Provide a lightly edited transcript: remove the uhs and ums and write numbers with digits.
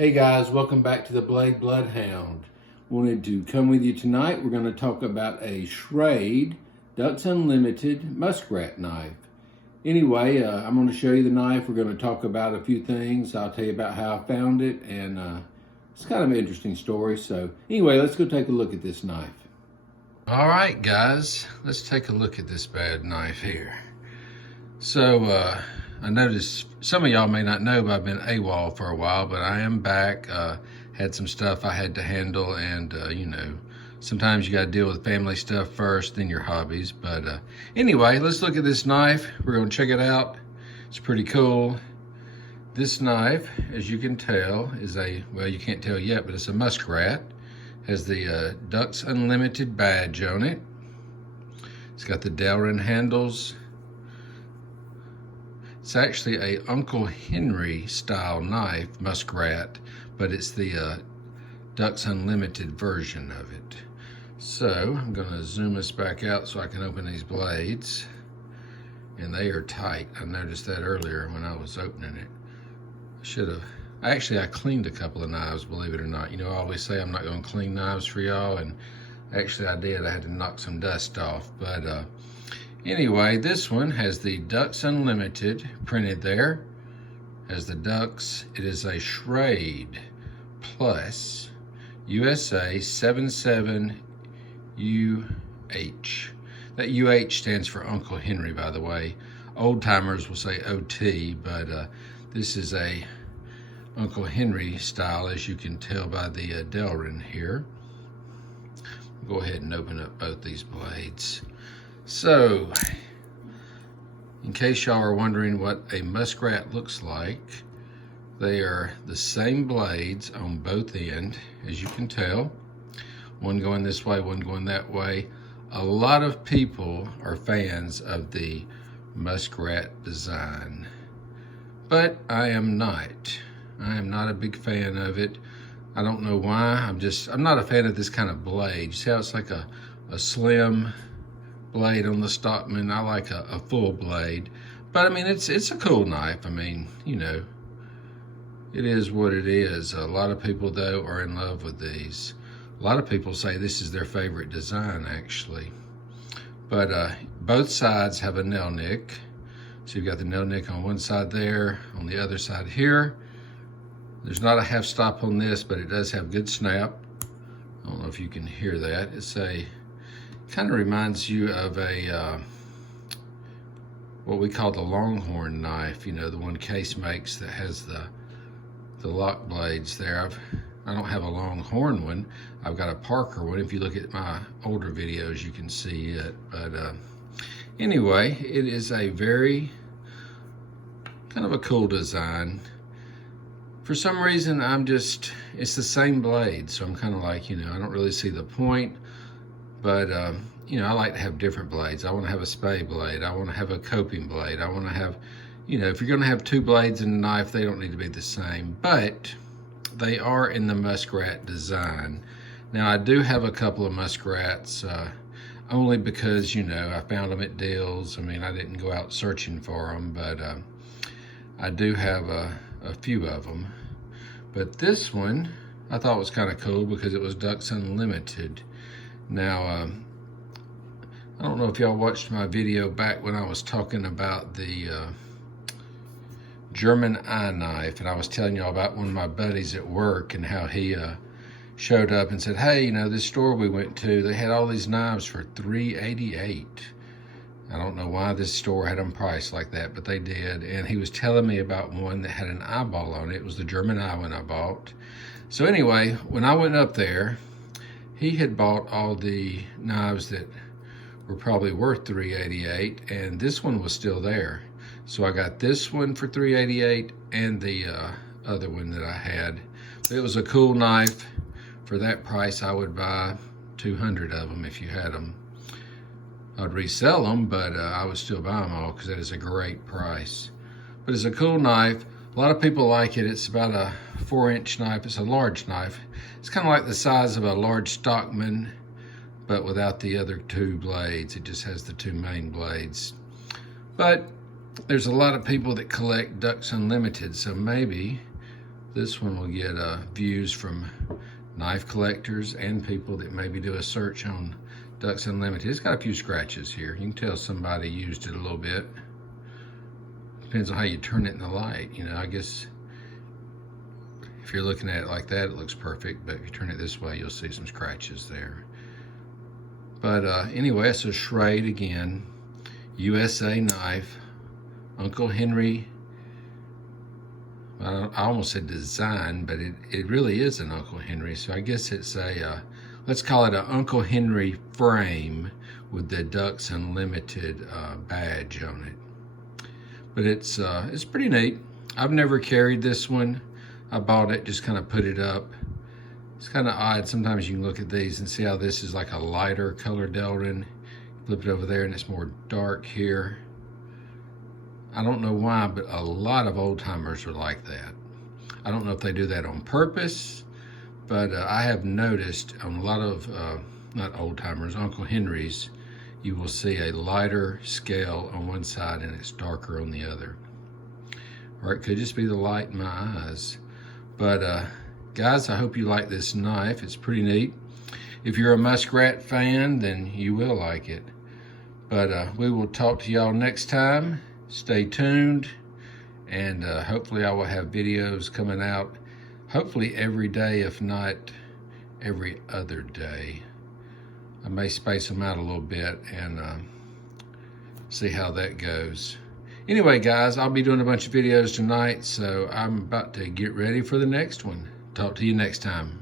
Hey guys, welcome back to the Blade Bloodhound. Wanted to come with you tonight. We're going to talk about a Schrade Ducks Unlimited muskrat knife. Anyway, I'm going to show you the knife. We're going to talk about a few things. I'll tell you about how I found it, and it's kind of an interesting story. So anyway, let's go take a look at this knife. All right, guys, let's take a look at this bad knife here. So I noticed some of y'all may not know, but I've been AWOL for a while, but I am back. Had some stuff I had to handle, and you know, sometimes you got to deal with family stuff first, then your hobbies. But anyway, let's look at this knife. We're going to check it out. It's pretty cool. This knife, as you can tell, is well, you can't tell yet, but it's a muskrat. Has the Ducks Unlimited badge on it. It's got the Delrin handles. It's actually a Uncle Henry style knife, muskrat, but it's the Ducks Unlimited version of it. So I'm gonna zoom this back out so I can open these blades. And they are tight. I noticed that earlier when I was opening it. I cleaned a couple of knives, believe it or not. You know, I always say I'm not gonna clean knives for y'all, and actually I did. I had to knock some dust off, but anyway, this one has the Ducks Unlimited printed there. Has the Ducks. It is a Schrade Plus USA 77 UH. That UH stands for Uncle Henry, by the way. Old timers will say OT, but this is a Uncle Henry style, as you can tell by the Delrin here. Go ahead and open up both these blades. So, in case y'all are wondering what a muskrat looks like, they are the same blades on both ends, as you can tell. One going this way, one going that way. A lot of people are fans of the muskrat design, but I am not. I am not a big fan of it. I don't know why. I'm not a fan of this kind of blade. You see how it's like a slim blade on the Stockman. I like a full blade, but I mean, it's a cool knife. I mean, you know, it is what it is. A lot of people though are in love with these. A lot of people say this is their favorite design actually, but both sides have a nail nick. So you've got the nail nick on one side there, on the other side here. There's not a half stop on this, but it does have good snap. I don't know if you can hear that. It's kind of reminds you of a what we call the Longhorn knife, you know, the one Case makes that has the lock blades there. I don't have a Longhorn one. I've got a Parker one. If you look at my older videos, you can see it. But anyway, it is a very kind of a cool design. For some reason, it's the same blade, so I'm kind of like, you know, I don't really see the point. But, you know, I like to have different blades. I want to have a spade blade. I want to have a coping blade. I want to have, you know, if you're going to have two blades in a knife, they don't need to be the same. But they are in the muskrat design. Now, I do have a couple of muskrats, only because, you know, I found them at deals. I mean, I didn't go out searching for them, but I do have a few of them. But this one, I thought was kind of cool because it was Ducks Unlimited. Now, I don't know if y'all watched my video back when I was talking about the German eye knife, and I was telling y'all about one of my buddies at work and how he showed up and said, hey, you know, this store we went to, they had all these knives for $3.88. I don't know why this store had them priced like that, but they did. And he was telling me about one that had an eyeball on it. It was the German eye one I bought. So anyway, when I went up there, he had bought all the knives that were probably worth $3.88, and this one was still there. So I got this one for $3.88 and the other one that I had. But it was a cool knife. For that price, I would buy 200 of them if you had them. I'd resell them, but I would still buy them all because that is a great price. But it's a cool knife. A lot of people like it. It's about a 4-inch knife. It's a large knife. It's kind of like the size of a large Stockman, but without the other two blades. It just has the two main blades. But there's a lot of people that collect Ducks Unlimited, so maybe This one will get views from knife collectors and people that maybe do a search on Ducks Unlimited. It's got a few scratches here. You can tell somebody used it a little bit. Depends on how you turn it in the light. You know, I guess if you're looking at it like that, it looks perfect, but if you turn it this way, you'll see some scratches there. But anyway, it's a Schrade again, USA knife, Uncle Henry. I almost said design, but it really is an Uncle Henry. So I guess it's a, let's call it an Uncle Henry frame with the Ducks Unlimited badge on it. But it's pretty neat. I've never carried this one. I bought it, just kind of put it up. It's kind of odd. Sometimes you can look at these and see how this is like a lighter color Delrin. Flip it over there and it's more dark here. I don't know why, but a lot of old timers are like that. I don't know if they do that on purpose, but I have noticed on a lot of, not old timers, Uncle Henry's, you will see a lighter scale on one side and it's darker on the other. Or it could just be the light in my eyes. But guys, I hope you like this knife. It's pretty neat. If you're a muskrat fan, then you will like it. But we will talk to y'all next time. Stay tuned, and hopefully I will have videos coming out, hopefully every day, if not every other day. I may space them out a little bit and see how that goes. Anyway, guys, I'll be doing a bunch of videos tonight, so I'm about to get ready for the next one. Talk to you next time.